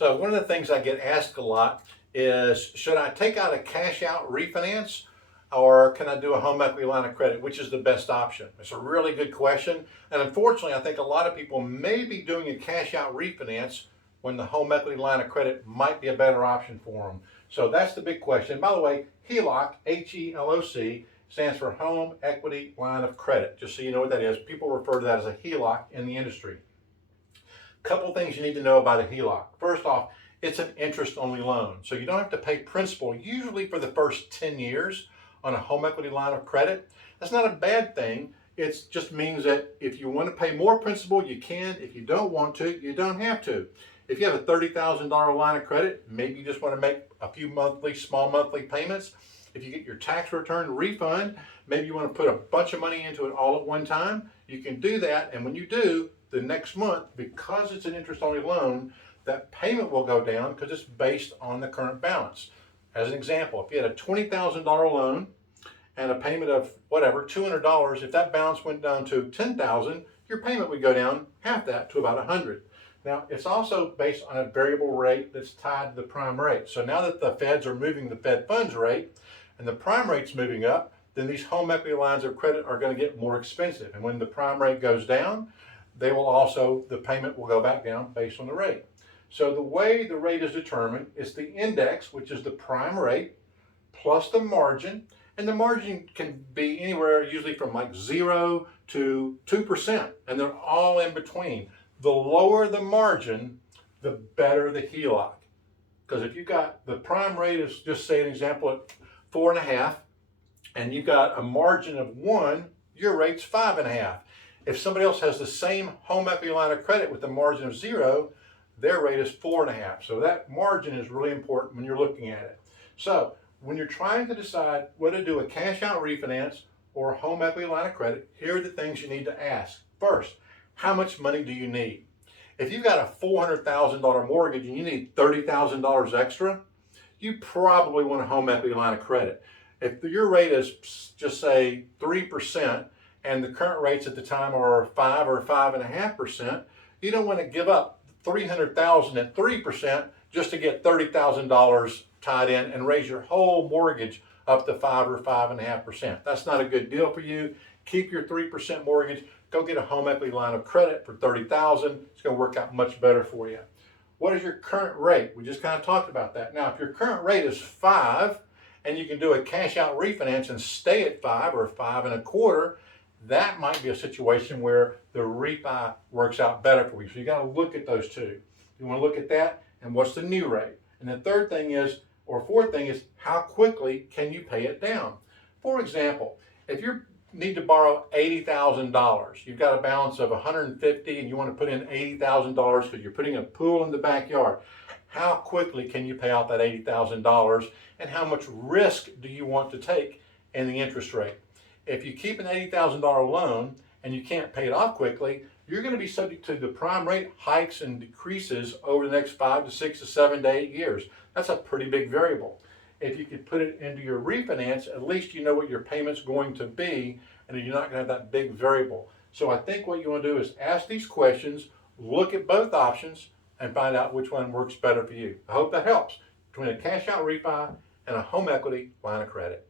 So one of the things I get asked a lot is, should I take out a cash out refinance or can I do a home equity line of credit? Which is the best option? It's a really good question. And unfortunately, I think a lot of people may be doing a cash out refinance when the home equity line of credit might be a better option for them. So that's the big question. By the way, Heloc, Heloc, stands for Home Equity Line of Credit. Just so you know what that is. People refer to that as a HELOC in the industry. Couple things you need to know about a HELOC. First off, it's an interest-only loan. So you don't have to pay principal usually for the first 10 years on a home equity line of credit. That's not a bad thing. It just means that if you want to pay more principal, you can. If you don't want to, you don't have to. If you have a $30,000 line of credit, maybe you just want to make a few small monthly payments. If you get your tax return refund, maybe you want to put a bunch of money into it all at one time, you can do that. And when you do, the next month, because it's an interest-only loan, that payment will go down because it's based on the current balance. As an example, if you had a $20,000 loan and a payment of whatever, $200, if that balance went down to $10,000, your payment would go down half that to about $100. Now, it's also based on a variable rate that's tied to the prime rate. So now that the feds are moving the Fed funds rate and the prime rate's moving up, then these home equity lines of credit are going to get more expensive. And when the prime rate goes down, the payment will go back down based on the rate. So the way the rate is determined is the index, which is the prime rate, plus the margin. And the margin can be anywhere usually from like 0 to 2%. And they're all in between. The lower the margin, the better the HELOC. Because if you got the prime rate is, just say an example, at 4.5, and you got a margin of 1, your rate's 5.5. If somebody else has the same home equity line of credit with a margin of 0, their rate is 4.5. So that margin is really important when you're looking at it. So when you're trying to decide whether to do a cash out refinance or a home equity line of credit, here are the things you need to ask. First, how much money do you need? If you've got a $400,000 mortgage and you need $30,000 extra, you probably want a home equity line of credit. If your rate is, just say, 3%, and the current rates at the time are 5 or 5.5%, you don't want to give up $300,000 at 3% just to get $30,000 tied in and raise your whole mortgage up to 5 or 5.5%. That's not a good deal for you. Keep your 3% mortgage. Go get a home equity line of credit for $30,000. It's going to work out much better for you. What is your current rate? We just kind of talked about that. Now, if your current rate is 5 and you can do a cash out refinance and stay at 5 or 5.25, that might be a situation where the refi works out better for you. So you got to look at those two. You want to look at that and what's the new rate. And the third thing is, or fourth thing is, how quickly can you pay it down? For example, if you need to borrow $80,000, you've got a balance of $150,000 and you want to put in $80,000 because you're putting a pool in the backyard. How quickly can you pay out that $80,000 and how much risk do you want to take in the interest rate? If you keep an $80,000 loan and you can't pay it off quickly, you're going to be subject to the prime rate hikes and decreases over the next 5 to 6 to 7 to 8 years. That's a pretty big variable. If you could put it into your refinance, at least you know what your payment's going to be and you're not going to have that big variable. So I think what you want to do is ask these questions, look at both options, and find out which one works better for you. I hope that helps between a cash out refi and a home equity line of credit.